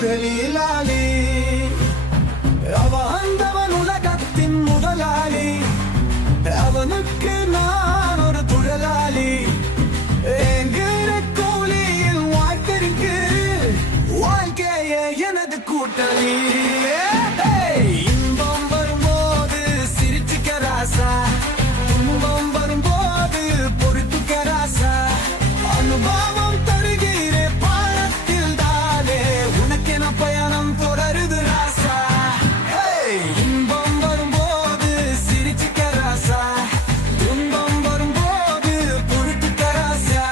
குழலிலாளி அவன் உலகத்தின் முதலாளி அவனுக்கு நான் ஒரு தொழிலாளி என்கிற கூலியில் வாழ்க்கைக்கு வாழ்க்கையே எனது கூட்டாளி இன்பம் வரும்போது சிரிச்சுக்க ராசா துன்பம் வரும்போது பொறுத்துக்க ராசா அனுபவம் தருகிற பாடத்தில் தானே உனக்கென பயணம் தொடருது ராசா இன்பம் வரும்போது சிரிச்சுக்க ராசா துன்பம் வரும்போது பொறுத்துக்க ராசா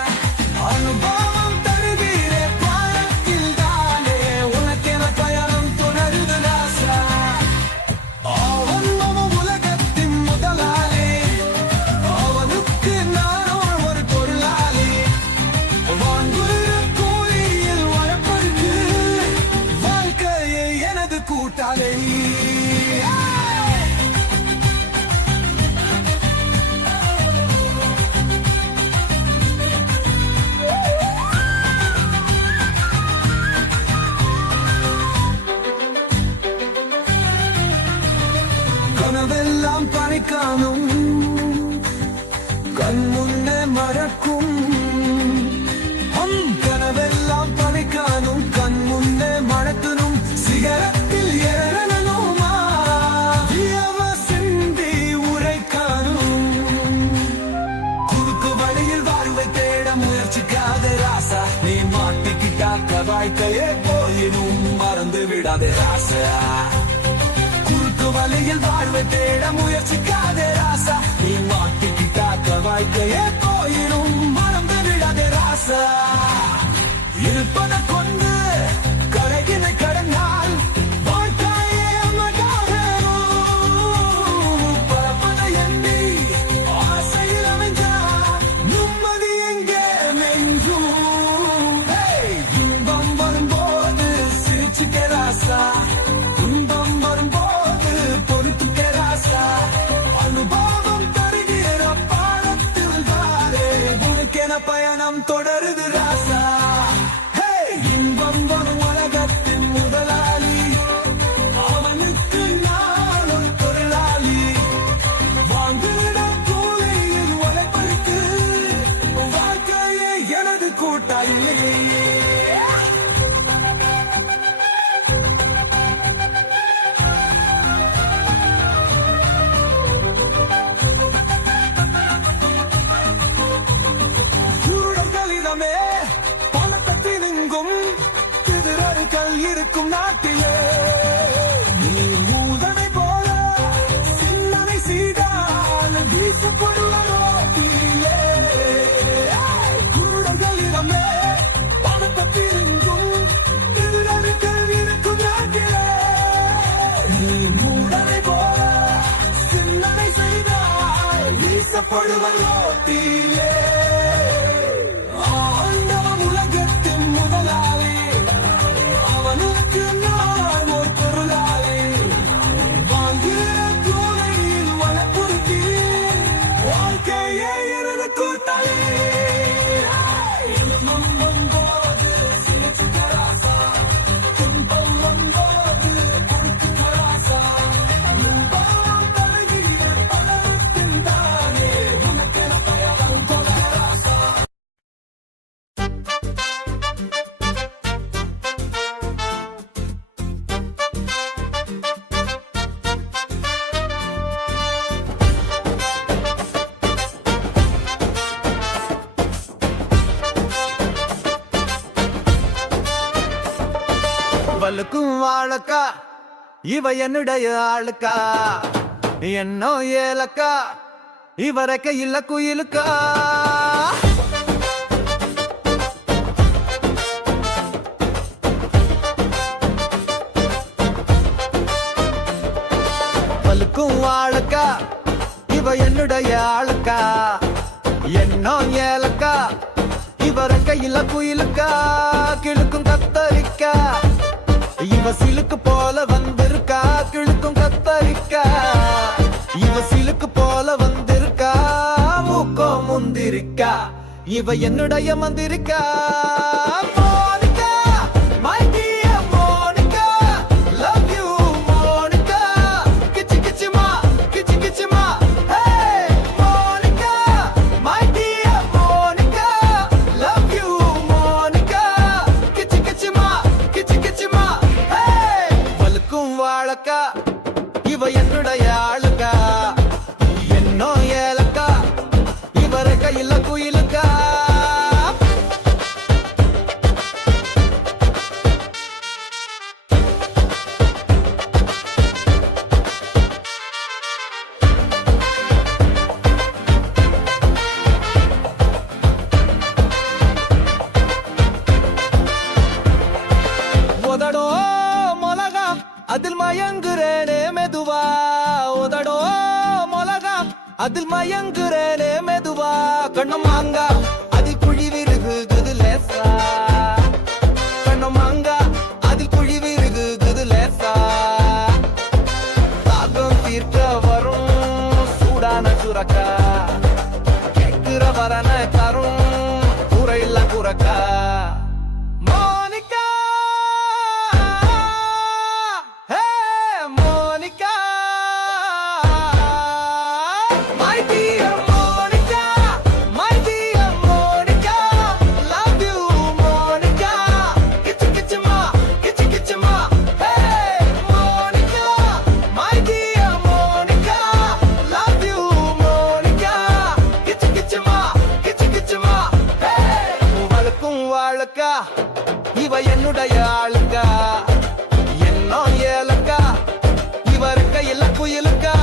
அனுபவம் தருகிற பாடத்தில் தானே உனக்கென பயணம் தொடருது ராசா அவன் உலகத்தின் முதலாளி அவனுக்கு நான் ஒரு தொழிலாளி வாங்குகிற கூலியில் வளர்ப்பதற்கு வாழ்க்கையை எனது கூட்டாளி கனவெல்லாம் பறிக்கானும் கண் முன்னே மறக்கும் கனவெல்லாம் பறிக்கானும் கண் முன்னே மறக்கணும் சிகரத்தில் ஏறணுமா சிந்தி உரைக்கானும் குறுக்கு வழியில் வாழ்வை தேட முயற்சிக்காதே ராசா நீ மாட்டிக்கிட்டாக்க வாழ்க்கையே போயினும் மறந்து விடாதே ராசா குறுக்கு வழியில் வாழ்வை தேட முயற்சிக்காதே ராசா நீ மாட்டிக்கிட்டாக்க வாழ்க்கையே போயினும் மறந்து விடாதே ராசா இருப்பதை கொண்டு கரையினை கடந்தால் வாழ்க்கையே பரப்பதை எண்ணி ஆசையில் அமைஞ்சா நிம்மதி எங்கே மெஞ்சும் இன்பம் வரும்போது சிரிச்சுக்க ராசா துன்பம் வரும்போது பொறுத்துக்க ராசா அனுபவம் தருகிற பாடத்தில் தானே உனக்கென பயணம் தொடருது ராசா இன்பம் வரும் உலகத்தின் முதலாளி அவனுக்கு நான் ஒரு தொழிலாளி வாங்குகிற கூலியில் உழைப்பதற்கு வாழ்க்கையே எனது கூட்டாளி கூடங்களிடமே பணத்தினுங்கும் திதிரர்கள் இருக்கும் நாட்டிலே நீ மூதனை போல சிந்தனை செய்தால் வீசப்படுவதோ கூடங்களிடமே பணத்தினுங்கும் திதிரர்கள் இருக்கும் நாட்டிலே நீ மூதனை போல சிந்தனை செய்தால் வீசப்படுவதோ தீயே உலகத்தின் முதலாளி அவனுக்கு நான் ஒரு பொருளாளி வாங்குகிற கூலையில் வளர்ப்புறுத்தி வாழ்க்கையே எனது கூட்டாளி இன்பம் வந்தோது சிரிச்சுக்க ராசா துன்பம் வந்தோது பொறுத்துக்க ராசா அனுபவம் தருகிற பலத்தின் தானே உனக்கென பயணம் தொடர ராசா வலுக்கும் வாழக்கா இவ என்னுடைய ஆளுக்கா என்னோ ஏலக்கா இவரைக்க இல்ல குயிலுக்கா வலுக்கும் வாழக்கா இவ என்னுடைய ஆளுக்கா என்னோ ஏலக்கா இவரைக்க இல்ல குயிலுக்கா கிழக்கும் கத்தரிக்கா இவ சிலுக்கு போல வந்திருக்கா கிழக்கும் கத்தரிக்கா இவ சிலுக்கு போல வந்திருக்கா மூக்கோ முந்திருக்கா இவ என்னுடைய மந்திரிக்கா மோனிகா மை டியர் இல்ல குயிலுக்கா உதடோ மொளகா அதில் மயங்குறேனே மெதுவா உதடோ மொளகா அதில் மயங்குறேனே மெதுவா கண்ணம் மாங்கா அதில் குழி விருகுது லேசா கண்ணம் மாங்கா அதில் குழி விருகுது லேசா தாகம் தீர்க்க வரும் சூடான சுரக்கா கேட்கிற வரன தரும் குறையில்ல குறக்கா இவ என்னுடைய ஆளுக்கா என்னோ ஏலக்கா இவர் கையில குயிலுக்கா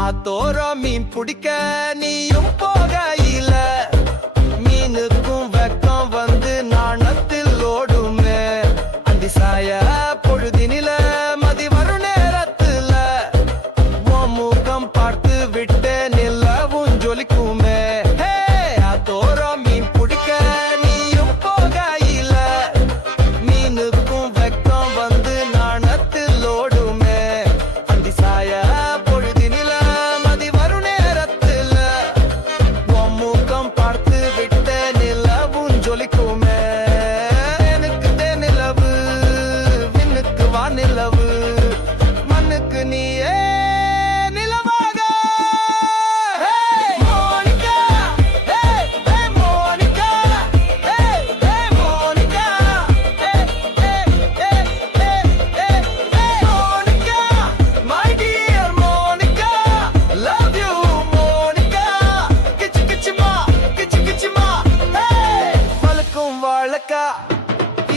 ஆத்தோர மீன் பிடிக்க நீயும் போகையில மீனுக்கும் வெக்கம் வந்து நாணத்தில் ஓடுமே அந்தி சாய பொழுதினில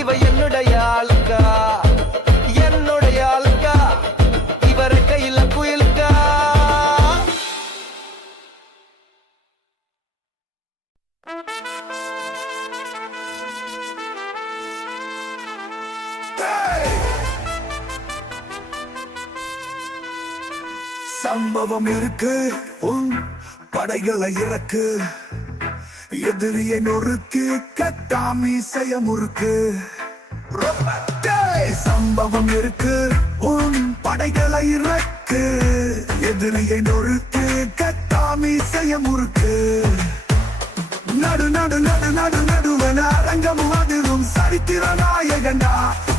இவ என்னுடைய ஆளுக்கா என்னுடைய ஆளுக்கா இவர கையில குயிலுக்கா சம்பவம் இருக்கு உன் படைகளை இறக்கு எதிரியை நொறுக்கு கட்டாமி செய்ய முறுக்கு சம்பவம் இருக்கு உன் படைகளை இறக்கு எதிரியை நொறுக்கு கட்டாமி செய்ய முறுக்கு நடு நடு நடு நடு நடுவன அரங்கமும் அதிலும் சரித்திர நாயகண்டா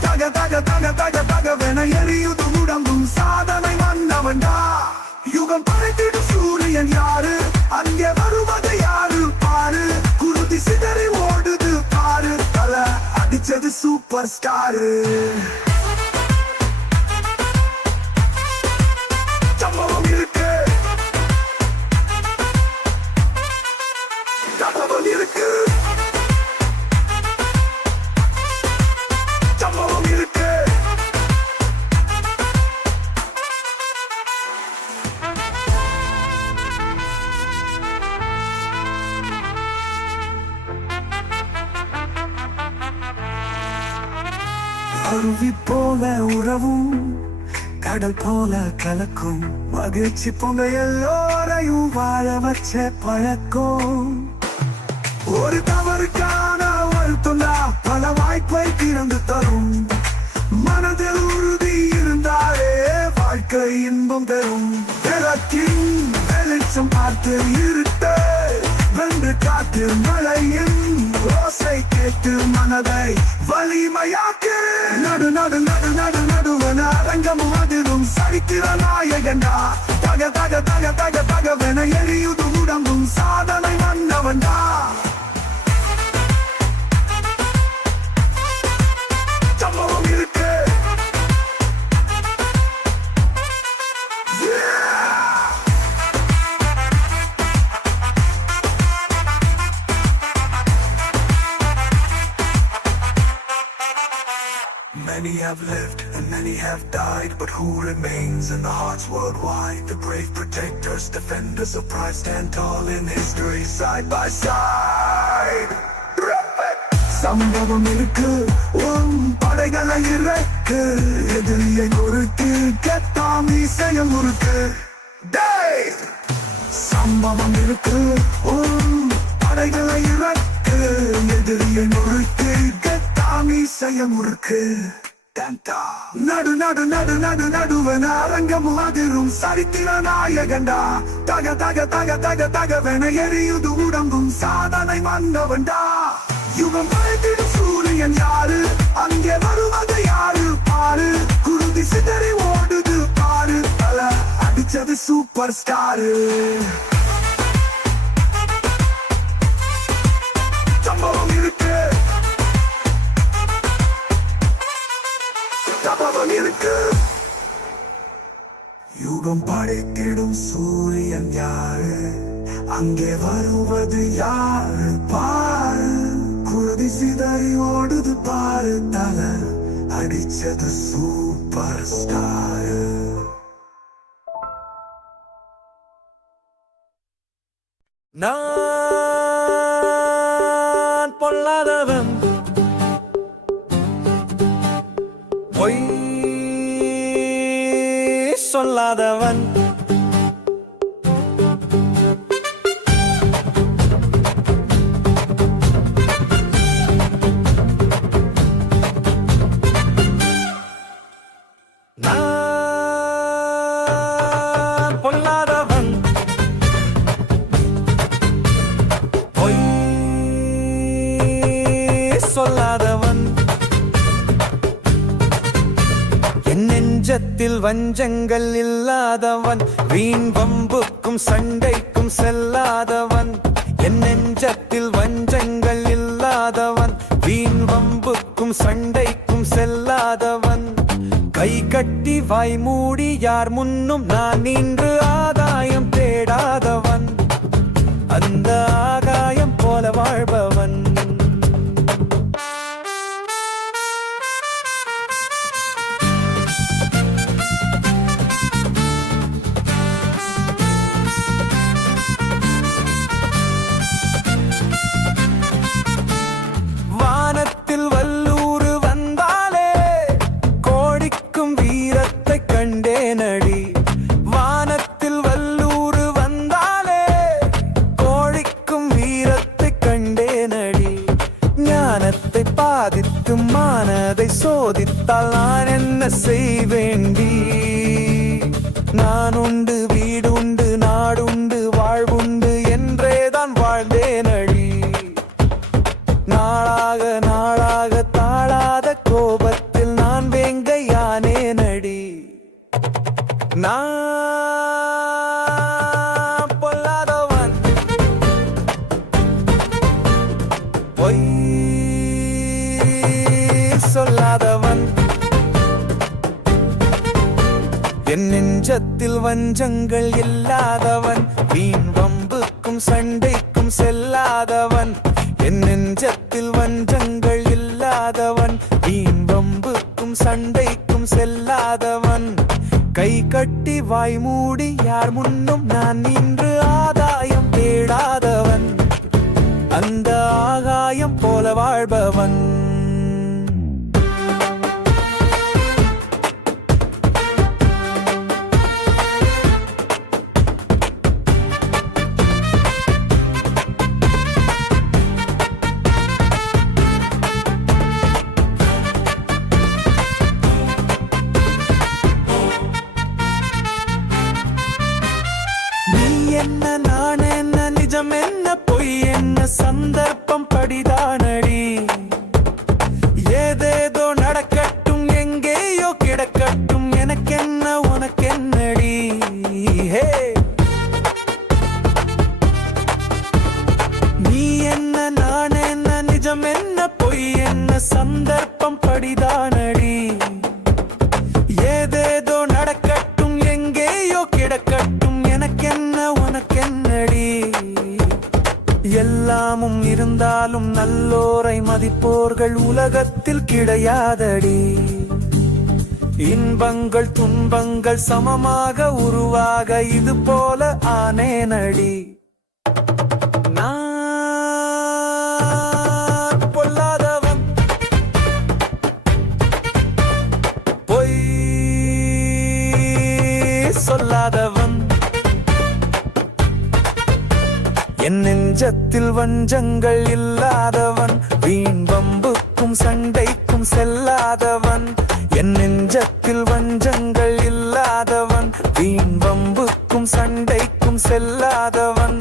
தக தக தக தக தகவென எரியுது உடம்பும் சாதனை வந்தவன்டா யுகம் படைத்திடும் சூரியன் யாரு அங்கே வருவது யாரு பாரு குருதி சிதறி ஓடுது பாரு தல அடிச்சது சூப்பர் ஸ்டாரு சம்பவம் இருக்கு தகவல் இருக்கு சம்பவம் இருக்கு அருவி போல உறவும் கடல் போல கலக்கும் மகிழ்ச்சி பொங்க எல்லோரையும் வாழ வச்ச பழக்கம் ஒரு தவறுக்கான வருத்தம்னா பல வாய்ப்பை திறந்து தரும் மனதில் உறுதி இருந்தாலே வாழ்க்கை இன்பம் தரும் விளக்கின் வெளிச்சம் பார்த்து இருட்டு வென்று காத்து மழையின் ஓசை கேட்டு மனதை வலிமையாக்கு நடு நடு நடு நடு நடுவன அரங்கமும் அதிலும் சரித்திர நாயகண்டா தக தக தக தக தகவென எரியுது உடம்பும் சாதனை வந்தவன்டா Many have lived and many have died, but who remains in the hearts worldwide? The brave protectors, defenders of pride, stand tall in history side by side. சம்பவம் இருக்கு உன் படைகளை இறக்கு, எதிரியை நொறுக்கு, கெட்டாம் இசையம் முறுக்கு. சம்பவம் இருக்கு உன் படைகளை இறக்கு, எதிரியை நொறுக்கு, கெட்டாம் இசையம் முறுக்கு. நடு நடு நடு நடு நடுவன அரங்கம் அதிரும் சரித்திர நாயகண்டா. தக தக தக தக தகவென எரியுது உடம்பும் சாதனை மன்னவன்டா. யுகம் பழத்திடும் சூரியன் யாரு, அங்கே வருவது யாரு பாரு. குருதி சிதறி ஓடுது பாரு, பல அடிச்சது சூப்பர் ஸ்டாரு. சம்பவம் இருக்கு, சம்பவம் இருக்கு. யுகம் படைத்திடும் சூரியன் யாரு, அங்கே வருவது யாரு பாரு. குருதி சிதறி ஓடுது பாரு, தல அடிச்சது சூப்பர் ஸ்டார். நான் பொல்லாதவன், பொய் சொல்லாதவன், நான் பொல்லாதவன், பொய் சொல்லாதவன். என் நெஞ்சத்தில் வஞ்சங்கள் இல்லாதவன், வீண் வம்புக்கும் சண்டைக்கும் செல்லாதவன். என் நெஞ்சத்தில் வஞ்சங்கள் இல்லாதவன், வீண் வம்புக்கும் சண்டைக்கும் செல்லாதவன். கை கட்டி வாய் மூடி யார் முன்னும் நான் நின்று ஆதாயம் தேடாதவன், அந்த ஆகாயம் போல வாழ்பவன். வானத்தில் வல்லூர் வந்தாலே கோடிக்கும் வீரத்தை கண்டேனடி. வானத்தில் வல்லூர் வந்தாலே கோழிக்கும் வீரத்தை கண்டேனடி. ஞானத்தை பாதித்து மானதை சோதித்தால் நான் என்ன செய்வேண்டி? நான் உண்டு வீடுண்டு நாடுண்டு வாழ்வுண்டு என்றேதான் வாழ்ந்தேனடி. நாளாக நாளாக தாழாத கோபத்தில் நான் வேங்கையானேனடி. நான் பொல்லாதவன், பொய் சொல்லாதவன். என் நெஞ்சத்தில் வஞ்சங்கள் இல்லாதவன், வீண் வம்புக்கும் சண்டைக்கும் செல்லாதவன். என் நெஞ்சத்தில் வஞ்சங்கள் இல்லாதவன், வீண் வம்புக்கும் சண்டைக்கும் செல்லாதவன். கை கட்டி வாய் மூடி யார் முன்னும் நான் நின்று ஆதாயம் தேடாதவன், அந்த ஆகாயம் போல வாழ்பவன். என்ன நான் என்ன நிஜம் என்ன பொய் என்ன சந்தர்ப்பம் படிதானடி. ஏதேதோ நடக்கட்டும் எங்கேயோ கிடக்கட்டும் எனக்கென்ன உனக்கென்னடி. ஹே நீ என்ன நான் என்ன நிஜம் என்ன பொய் என்ன சந்தர்ப்பம் படிதானடி. ஏதேதோ நடக்கட்டும் எங்கேயோ கிடக்கட்டும் எனக்கென்ன உனக்கென்னடி. எல்லாமும் இருந்தாலும் நல்லோ சாதிப்போர்கள் உலகத்தில் கிடையாதடி. இன்பங்கள் துன்பங்கள் சமமாக உருவாக இது போல ஆனேனடி. நான் பொல்லாதவன், பொய் சொல்லாதவன், என் நெஞ்சத்தில் வஞ்சங்கள் இல்லாதவன், வீண் வம்புக்கும் சண்டைக்கும் செல்லாதவன். என் நெஞ்சத்தில் வஞ்சங்கள் இல்லாதவன், வீண் வம்புக்கும் சண்டைக்கும் செல்லாதவன்.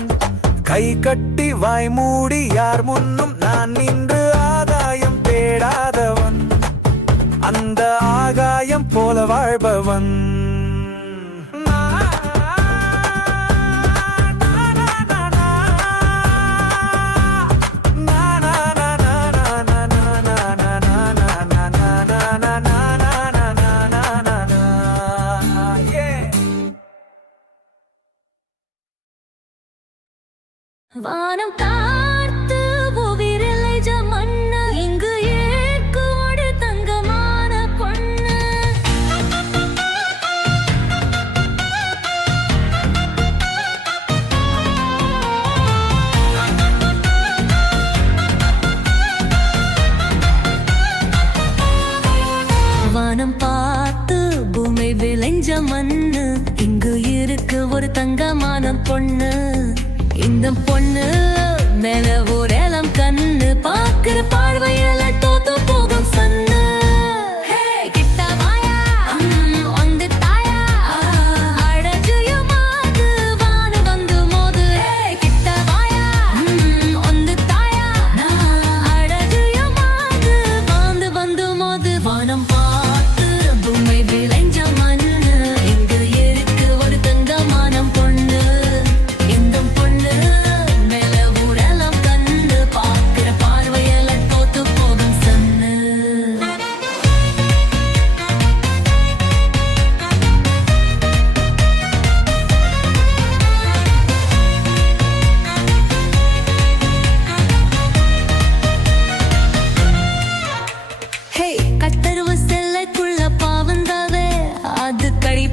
கை கட்டி வாய் மூடி யார் முன்னும் நான் நின்று ஆதாயம் தேடாதவன், அந்த ஆகாயம் போல வாழ்பவன். வானம் பார்த்து பூவிரலை ஜமண்ண இங்கு ஏற்கோடு தங்கமான பொண்ணு. வானம் பார்த்து பூமி விளைஞ்ச மண்ணு இங்கு இருக்கு ஒரு தங்கமான பொண்ணு. இந்த பொண்ணு மேல ஊரெல்லாம் கண்ணு பாக்குற பார்வையில தோத்து போகும் சன்னு.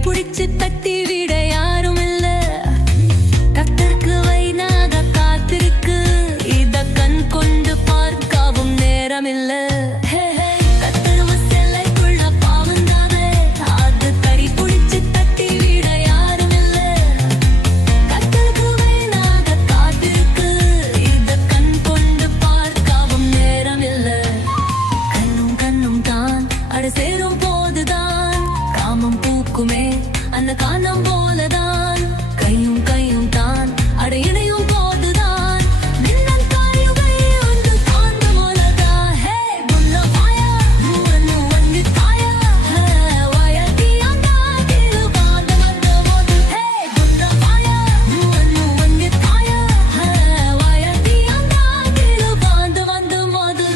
புடிச்சு தட்டி விட யாரும் இல்ல, கத்தருக்கு வைனாக காத்திருக்கு, இத கண் கொண்டு பார்க்கவும் நேரம் இல்ல. சேரும் போதுதான் காமம் பூக்குமே அந்த காணம் போலதான், கையும் கையும் தான் அட இணையும் போதுதான் மின்னல் காயுகை வந்து தாண்ட போலதா. ஹே புல்ல வாயா மூரன்னு வந்து தாயா வயதி அந்தாதில் பாத வந்த போது. ஹே புல்ல வாயா மூரன்னு வந்து தாயா வயதி அந்தாதில் பாத வந்த போது.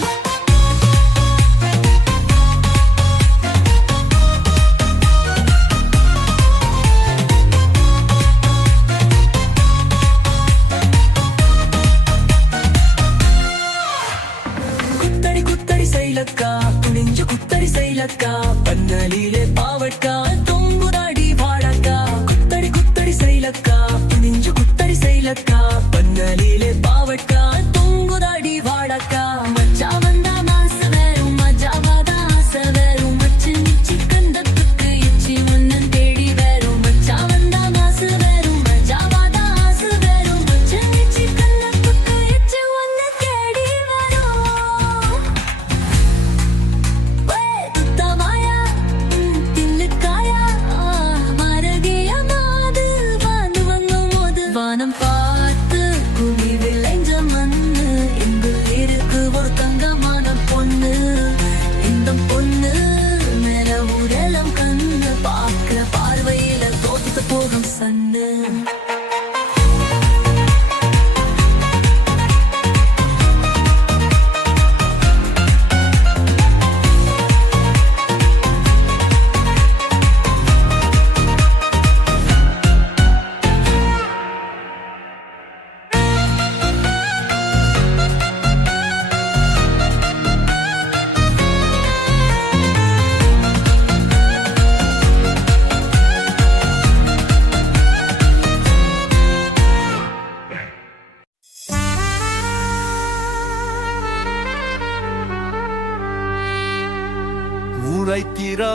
குனிஞ்சு குத்தடி செய்லக்கா பன்னலிலே பாவட்கா தொங்குதாடி வாழக்கா. குத்தடி குத்தடி செய்லக்கா குனிஞ்சு குத்தடி செய்லக்கா பன்னலிலே பாவட்கா தொங்குதாடி வாழக்கா. மச்சா வந்தா மாச வேறும் மஜாவாதா ஆசை வேறும், மச்சு நிச்சி கண்டத்துக்கு எச்சி முன்னன் தேடி வேறும். மச்சா வந்தா மாச வேறும் மஜாவாதா ஆசை வேறும், மச்சு நிச்சி கண்டத்துக்கு எச்சி முன்னன் தேடி வரும். வானம் பார்த்து குவி விளைஞ்ச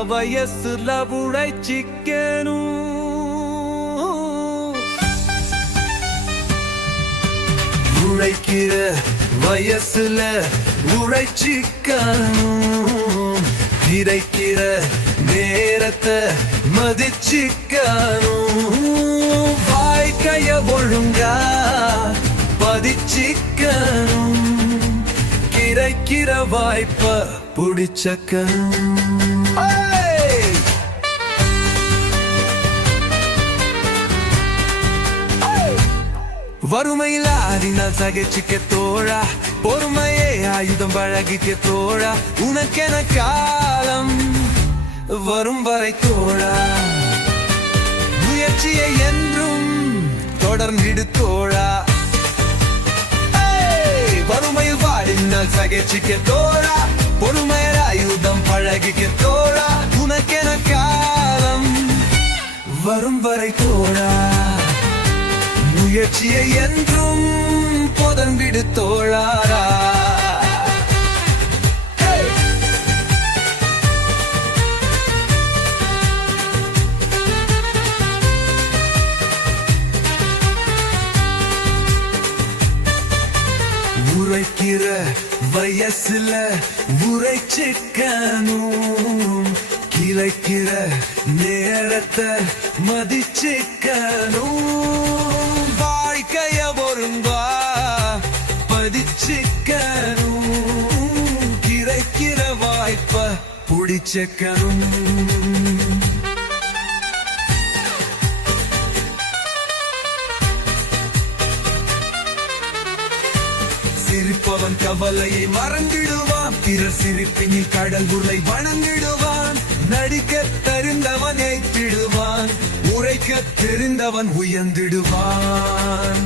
வயசுல உழைச்சிக்கணும். உழைக்கிற வயசுல உழைச்சிக்கணும். கிடைக்கிற நேரத்தை மதிச்சிக்கணும். வாழ்க்கைய ஒழுங்கா பதிச்சிக்கணும். கிடைக்கிற வாய்ப்ப புடிச்சக்கணும். வறுமையில் ஆதினால் சகிச்சுக்க தோழா, பொறுமையே ஆயுதம் பழகிக்க தோழா. உனக்கென காலம் வரும் வரை தோழா, முயற்சியை என்றும் தொடர்ந்திடு தோழா. வறுமையில் வாடினால் சகிச்சுக்க தோழா, பொறுமையில் ஆயுதம் பழகிக்க தோழா. உனக்கென காலம் வரும் வரை தோழா, முயற்சியை என்றும் பொதன்விடு தோழாரா. உரைக்கிற வயசுல உரைச்சிக்கணும். கிளைக்கிற நேரத்தை மதிச்சிக்கணும். வாழ்க்கைய ஒருங்கா பதிச்சிக்கணும். கிடைக்கிற வாய்ப்ப புடிச்சக்கணும். சிரிப்பவன் கவலையை மறந்திடுவான். பிறர் சிரிப்பினில் கடல் உருளை வணங்கிடுவான். நடிக்க தெரிந்தவன் ஏற்றிடுவான். உரைக்க தெரிந்தவன் உயர்ந்திடுவான்.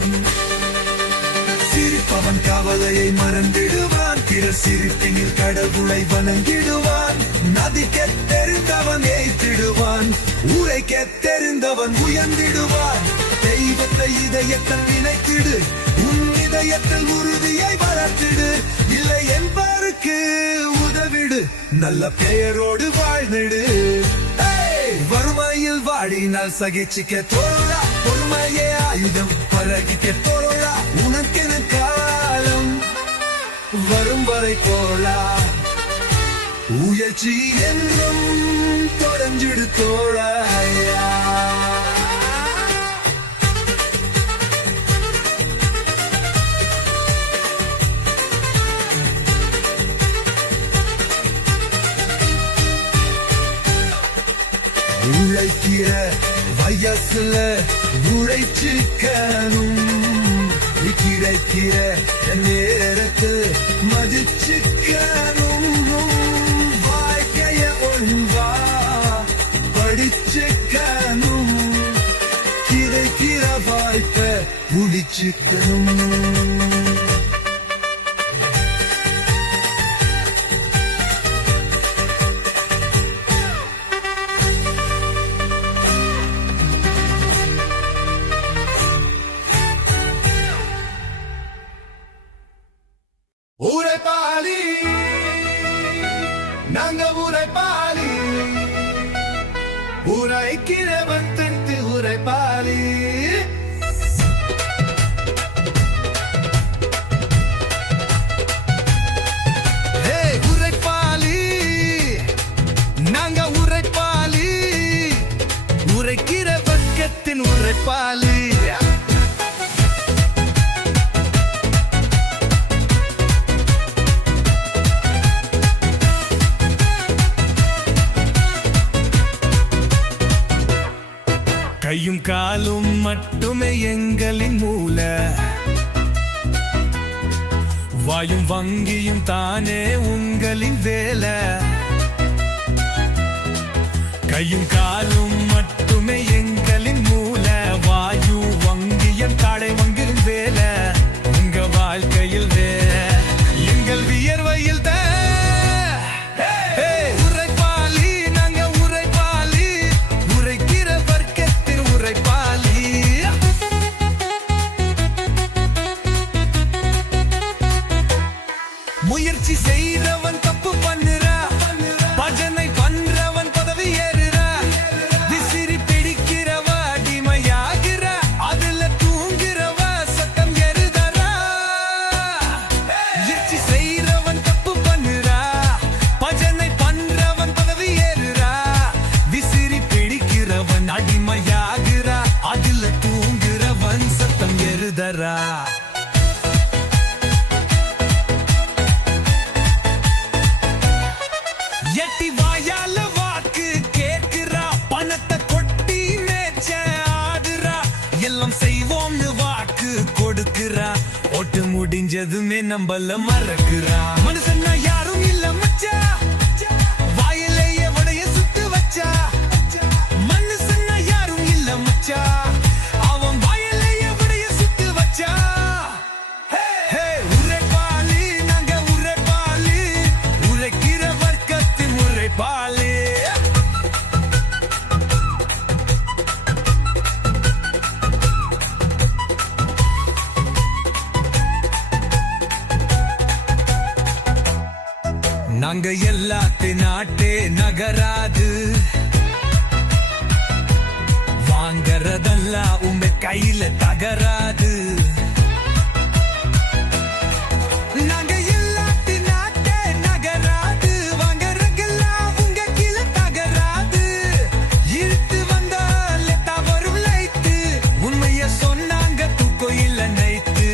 சிரிப்பவன் கவலையை மறந்திடுவான். பிறர் சிரிப்பினில் கடல் உருளை வணங்கிடுவான். நடிக்க தெரிந்தவன் ஏற்றிடுவான். உரைக்க தெரிந்தவன் உயர்ந்திடுவான். தெய்வத்தை இதயத்தில் நினைத்திடு. உன் இதயத்தில் உறுதியை வளர்த்திடு. இல்லை என்பாருக்கு உதவிடு. நல்ல பெயரோடு வாழ்ந்திடு. வறுமையில் வாடினால் சகிச்சிக்க தோழா, பொறுமையே ஆயுதம் பழகிக்க தோழா. உனக்கென காலம் வரும் வரை தோழா, முயற்சி என்றும் தொடர்ந்திடு தோழா. உழைக்கிற வயசுல உழைச்சிக்கணும். கிடைக்கிற நேரத்தை மதிச்சிக்கணும். வாழ்க்கைய ஒழுங்கா படிச்சிக்கணும். கிடைக்கிற வாய்ப்பை முடிச்சிக்கணும். உரைப்பாளி நாங்க உரைப்பாளி, உரைக்கிறவன் தந்து உரைப்பாளி. உரைப்பாளி நாங்க உரைப்பாளி, உரைக்கிற பக்கத்தின் உரைப்பாளி. கையும் காலும் மட்டுமே எங்களின் மூல, வாயும் வங்கியும் தானே உங்களின் வேலை. கையும் காலும் மட்டுமே எங்களின் மூல, வாயு வங்கியம் தாடை வங்கியின் வேலை. உங்க வாழ்க்கையில் வேலை, எங்கள் வியர்வையில் தான். முயற்சி செய்தவன் தப்பு பண்ணுறா, பஜனை பண்றவன் பத எதுவுமே நம்பல மறக்குறா மனுஷன்னா யாரும் இல்ல மச்சா வாயிலேயே வடைய சுட்டு வச்சா மனுஷன்னா யாரும் இல்ல மச்சா அவன் வாயிலேயே வடைய சுட்டு வச்சா உரைப்பாளி நாங்க உரைப்பாளி உரைக்கிற வர்க்கத்தின் உரைப்பாளி நாங்க எல்லாத்தின் நாட்டே நகராது வாங்கறதெல்லாம் உங்க கையில தகராது நாங்க எல்லாத்தின் நாட்டே நகராது வாங்கறதெல்லாம் உங்க கீழ தகராது இழுத்து வந்தாலே தவறும் லைத்து உண்மைய சொன்னாங்க தூக்கம் இல்ல நைத்து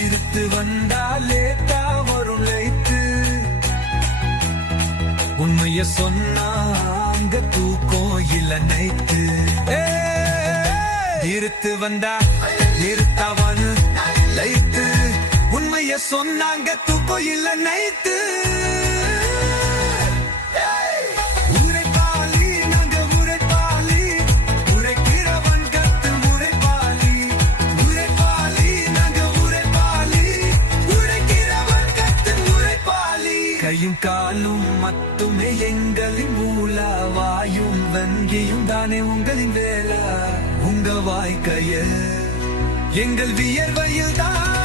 இழுத்து வந்தாலே தவறும் லைத்து உண்மைய சொன்னாங்க தூக்கம் இல்ல நைட்டு நிறுத்து வந்தா நிறுத்தவன் லைட்டு உண்மைய சொன்னாங்க தூக்கம் இல்ல நைட்டு உரைப்பாளி நாங்க உரைப்பாளி உரைக்கிறவன் கத்து உரைப்பாளி உரைப்பாளி நாங்க உரைப்பாளி உரைக்கிறவன் கத்து உரைப்பாளி கையும் காலும் மட்டுமே எங்களின் மூலா வாயும் வங்கியும் தானே உங்களின் வேலா உங்க வாய்க்கைய எங்கள் வியர்வையில் தான்